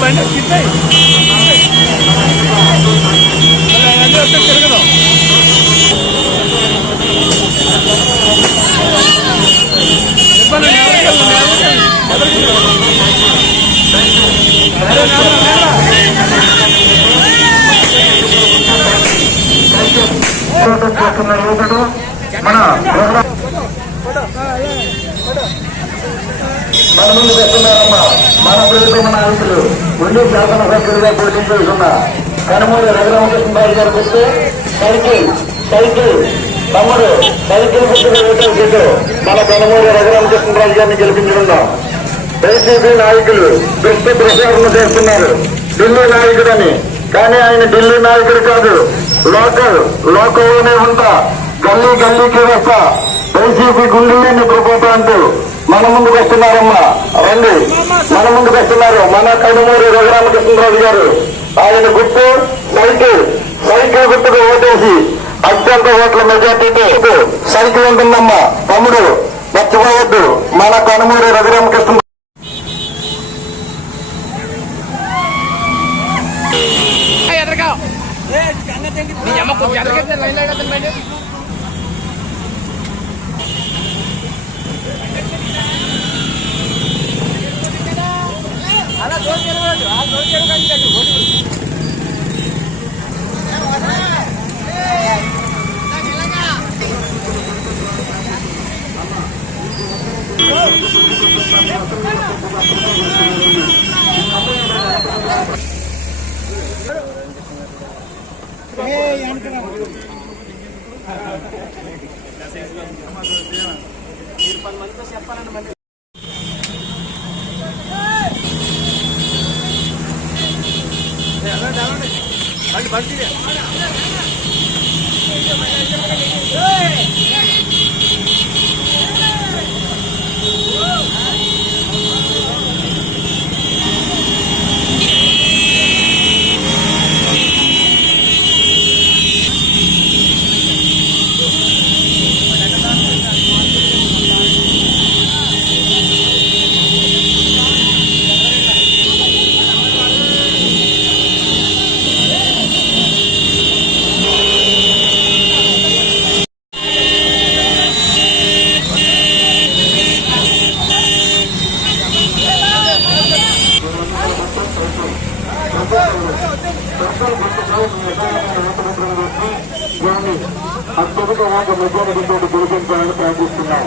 బండి తిప్పాయి తిరగదు. చేస్తున్న యువకుడు మన ముందు వస్తున్నారమ్మా మన ప్రభుత్వ నాయకులు ఉండి శాసనసభ్యులుగా పోటీ చేస్తున్న కనుమూరి రఘురామకృష్ణరాజు గారు వస్తే సైకిల్ సైకిల్ తమ్ముడు సైకిల్ గుర్తుగా ఓటర్ చేస్తూ మన కనుమూరి రఘురామకృష్ణరాజు గారిని గెలిపించనున్నాం. వైసీపీ నాయకులు దుష్ట ప్రచారణ చేస్తున్నారు ఢిల్లీ నాయకుడని. కానీ ఆయన ఢిల్లీ నాయకుడు కాదు, లోకల్లోనే ఉంటా, గల్లీ గల్లీకి వస్తా, వైసీపీ గుండెల్ని ప్రభుత్వం అంటూ మన ముందుకు వస్తున్నారమ్మా. రండి, మన ముందుకు వస్తున్నారు మన కనుమూరి రఘురామకృష్ణరాజు గారు. ఆయన గుర్తు సైకిల్, సైకిల్ గుర్తుకు ఓటేసి అత్యంత ఓట్ల మెజార్టీతో సైకిల్ ఉంటుందమ్మా. తమ్ముడు మర్చిపోవద్దు మన కనుమూరి రఘురామకృష్ణ. అలా చెప్పాలండి మళ్ళీ బండి అత్యధికంగా మెజారిటీతో గెలిపించాలని ప్రయత్నిస్తున్నాం.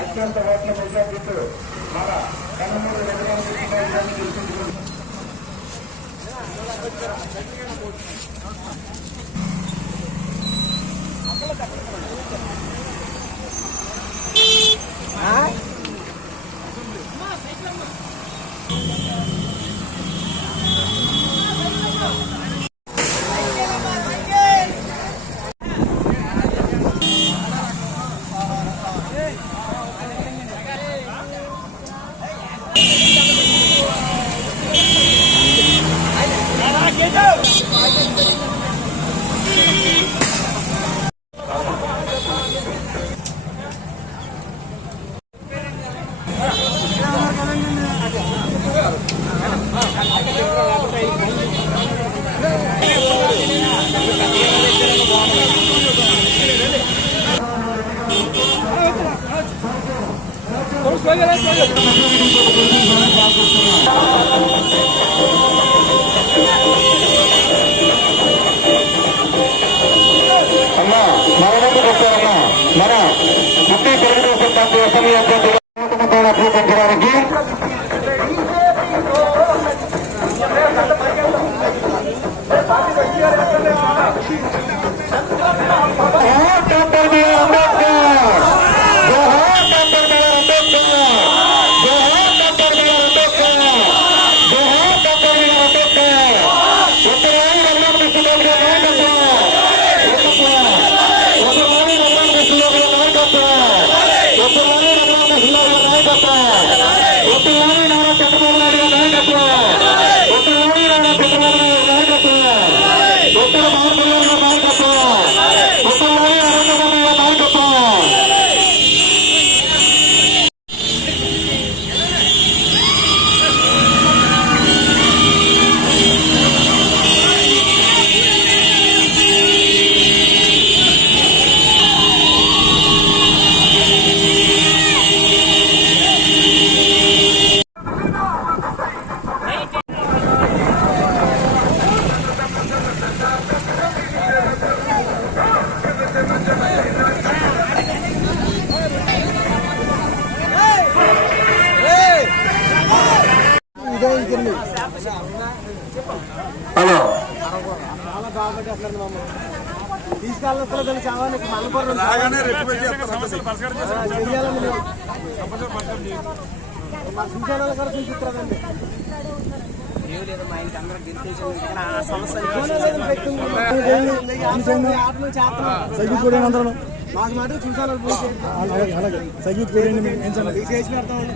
అత్యంత ఓట్ల మెజారిటీతో మన కనుమూరి రఘురామకృష్ణరాజు గారిని గెలిపించుకుంటున్నాం. అమ్మా మరణకు వచ్చారమ్మా మన ముప్పై తెలుగుదేశం పార్టీ అసెంబ్లీ అభ్యర్థులను అభ్యర్థించడానికి Thank you. తీసుకెళ్ళి చాలా చూసాను కూడా చూపిస్తారండి మాకు మాట చూసాను చేసి పెడతామండి.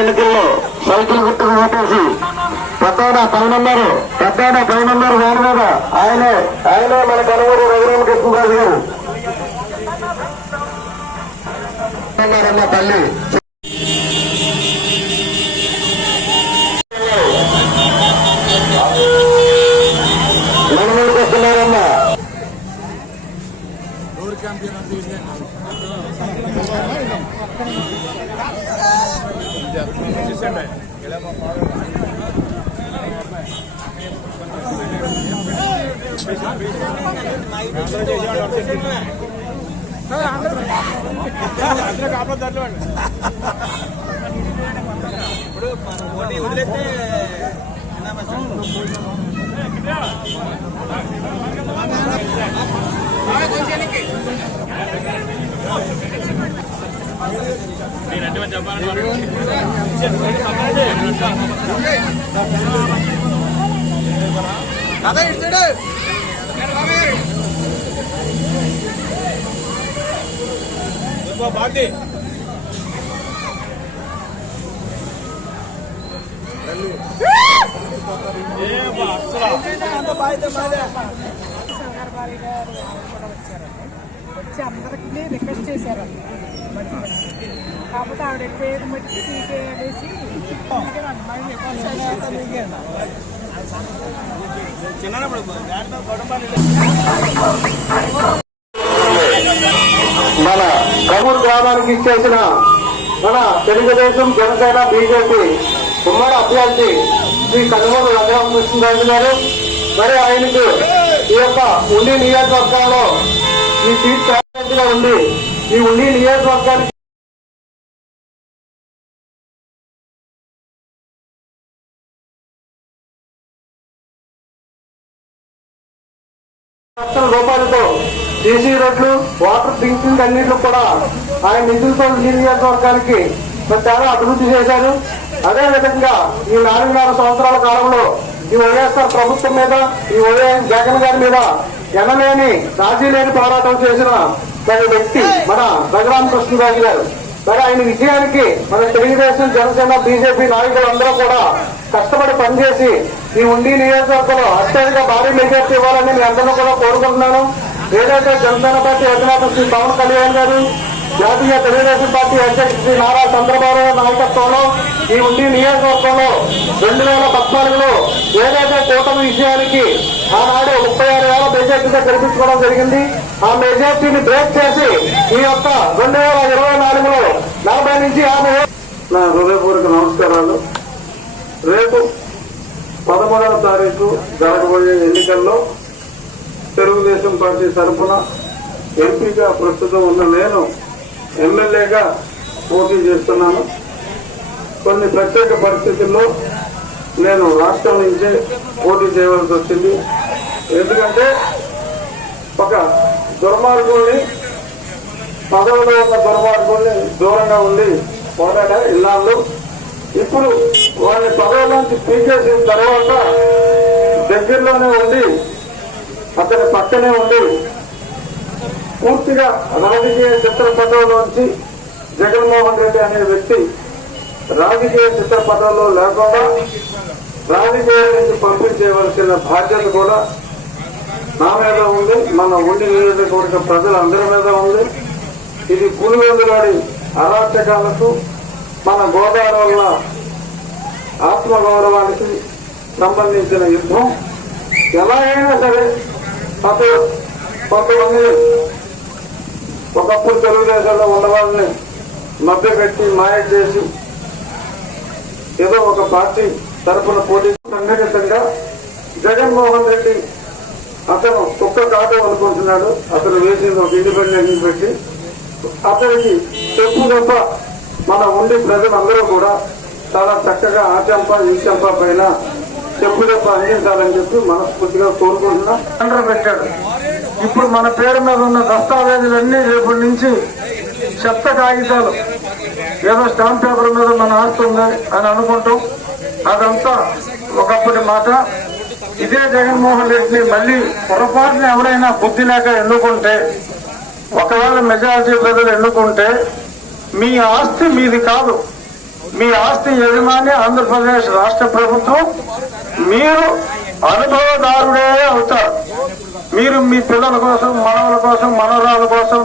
ఎన్నికల్లో సైకిల్ గుర్తుకు ఓటేసి పెద్దాడ పైన వారి మీద ఆయనే మన కనుమూరు రఘురామకృష్ణరాజు గారు తల్లి మనములకు వస్తున్నారమ్మా. వదిలేస్తే నేనంటే చెప్పాలి కథ ఇచ్చాడు బాధ్య వచ్చి అందరికీ రిక్వెస్ట్ చేశారు. కాకపోతే ఆవిడ పేరు మట్టి తీసేసి మన కమూరు గ్రామానికి ఇచ్చేసిన మన తెలుగుదేశం జనసేన బీజేపీ ఉమ్మడి అభ్యర్థి శ్రీ కనుమూరు రఘురామకృష్ణరాజు గారు మరి ఆయనకు ఈ యొక్క ఉండి నియోజకవర్గంలో ఈ సీట్ ప్రాధాన్యతగా ఉంది. ఈ ఉండి నియోజకవర్గానికి లక్షల రూపాయలతో సీసీ రోడ్లు, వాటర్ డ్రింకింగ్ అన్నింటిలో కూడా ఆయన నిధులతో ఈ నియోజకవర్గానికి చాలా అభివృద్ధి చేశారు. అదేవిధంగా ఈ 4.5 సంవత్సరాల కాలంలో ఈ వైఎస్ఆర్ ప్రభుత్వం మీద, ఈ వైఎస్ జగన్ గారి మీద ఎనలేని రాజీ లేని పోరాటం చేసిన మరి వ్యక్తి మన రఘురామకృష్ణరాజు గారు. మరి ఆయన విజయానికి మన తెలుగుదేశం జనసేన బీజేపీ నాయకులందరూ కూడా కష్టపడి పనిచేసి ఈ ఉండి నియోజకవర్గంలో అత్యధిక భారీ మెజార్టీ ఇవ్వాలని మీ అందరూ కూడా కోరుకుంటున్నాను. ఏదైతే జనసేన పార్టీ అధినేత శ్రీ పవన్ కళ్యాణ్ గారు, జాతీయ తెలుగుదేశం పార్టీ అధ్యక్షుడు శ్రీ నారా చంద్రబాబు నాయకత్వంలో ఈ ఉండి నియోజకవర్గంలో 2014లో ఏదైతే కూటమి విజయానికి ఆనాడు 36,000 మెజార్టీగా గెలిపించుకోవడం జరిగింది. ఆ మెజార్టీని బ్రేక్ చేసి ఈ యొక్క 2024లో 40 నుంచి 50. నా హృదయపూర్వక నమస్కారాలు. రేపు 13వ తారీఖు జరగబోయే ఎన్నికల్లో తెలుగుదేశం పార్టీ తరఫున ఎంపీగా ప్రస్తుతం ఉన్న నేను ఎమ్మెల్యేగా పోటీ చేస్తున్నాను. కొన్ని ప్రత్యేక పరిస్థితుల్లో నేను రాష్ట్రం నుంచే పోటీ చేయవలసి వచ్చింది. ఎందుకంటే ఒక దుర్మార్గుల్ని, పదవిలో ఉన్న దుర్మార్గుల్ని దూరంగా ఉండి పోరాడా ఇన్నాళ్ళు. ఇప్పుడు వాళ్ళని పదవులోంచి పీకేసిన తర్వాత దగ్గరలోనే ఉండి, అతని పక్కనే ఉండి పూర్తిగా రాజకీయ చిత్రపటంలోంచి జగన్మోహన్ రెడ్డి అనే వ్యక్తి రాజకీయ చిత్రపటంలో లేకుండా రాజకీయాల నుంచి పంపించేయవలసిన బాధ్యత కూడా నా మీద ఉంది, మన ఉండి నియోజకవర్గ ప్రజలందరి మీద ఉంది. ఇది పులివెందులోని అరాచకాలకు, మన గోదావరి ఆత్మగౌరవానికి సంబంధించిన యుద్ధం. ఎలాగైనా సరే అతను కొంతమంది ఒకప్పుడు తెలుగుదేశంలో ఉన్న వాళ్ళని మభ్యపెట్టి మాయ చేసి ఏదో ఒక పార్టీ తరఫున పోటీ సంఘటితంగా జగన్మోహన్ రెడ్డి అతను కుక్క కాదు అనుకుంటున్నాడు. అతను వేసింది ఒక ఇండిపెండెంట్ పెట్టి అతనికి చెప్పు తప్ప మన ఉండి ప్రజలందరూ కూడా చాలా చక్కగా ఆ చెంప ఈ చెంప పైన చెప్పు తప్ప అందించాలని చెప్పి మనస్ఫూర్తిగా కోరుకుంటున్నా. టెండర్ పెట్టాడు. ఇప్పుడు మన పేరు మీద ఉన్న దస్తావేజులన్నీ రేపటి నుంచి చెత్త కాగితాలు, ఏదో స్టాంప్ పేపర్ మీద మన ఆస్తి ఉంది అని అనుకుంటాం. అదంతా ఒకప్పటి మాట. ఇదే జగన్మోహన్ రెడ్డిని మళ్ళీ పొరపాటున ఎవరైనా బుద్ధి లేక ఎన్నుకుంటే, ఒకవేళ మెజారిటీ ప్రజలు ఎన్నుకుంటే, మీ ఆస్తి మీది కాదు, మీ ఆస్తి యజమాని ఆంధ్రప్రదేశ్ రాష్ట్ర ప్రభుత్వం. మీరు అనుభవదారుడే అవుతారు. మీరు మీ పిల్లల కోసం, మనవల కోసం, మనవరాల కోసం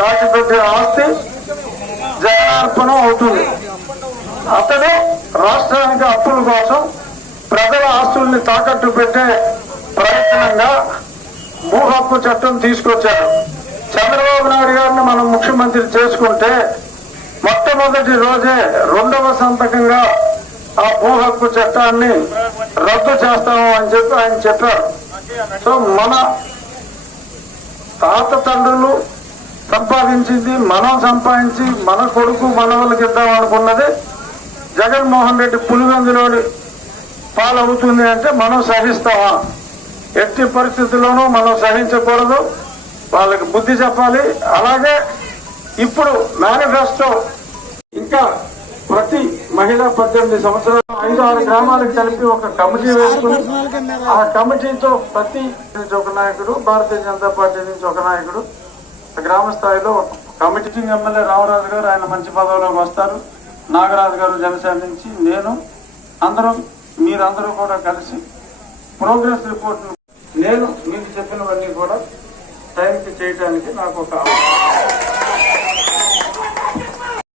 దాచిపెట్టే ఆస్తి జగనార్పణం అవుతుంది. అతడు రాష్ట్రానికి అప్పుల కోసం ప్రజల ఆస్తుల్ని తాకట్టు పెట్టే ప్రయత్నంగా భూ హక్కు చట్టం తీసుకొచ్చారు. చంద్రబాబు నాయుడు గారిని మనం ముఖ్యమంత్రి చేసుకుంటే మొట్టమొదటి రోజే 2వ సంతకంగా ఆ భూ హక్కు చట్టాన్ని రద్దు చేస్తాము అని చెప్పి ఆయన చెప్పారు. సో మన తాత తండ్రులు సంపాదించింది మనం సంపాదించి మన కొడుకు మనవలకి ఇద్దాం అనుకున్నది జగన్మోహన్ రెడ్డి పులివెందులోని పాలవుతుంది అంటే మనం సహిస్తామా? ఎట్టి పరిస్థితుల్లోనూ మనం సహించకూడదు. వాళ్ళకి బుద్ధి చెప్పాలి. అలాగే ఇప్పుడు మేనిఫెస్టో ఇంకా ప్రతి మహిళ 18 సంవత్సరాలు 5-6 గ్రామాలకు కలిపి ఒక కమిటీ వేసుకుని ఆ కమిటీతో ప్రతి నుంచి ఒక నాయకుడు, భారతీయ జనతా పార్టీ నుంచి ఒక నాయకుడు, గ్రామ స్థాయిలో ఒక కమిటీ. ఎమ్మెల్యే రామరాజు గారు ఆయన మంచి పదవిలోకి వస్తారు. నాగరాజు గారు జనసేన నుంచి, నేను, మీరందరూ కూడా కలిసి ప్రోగ్రెస్ రిపోర్ట్ నేను మీకు చెప్పినవన్నీ కూడా టైంకి చేయడానికి నాకు ఒక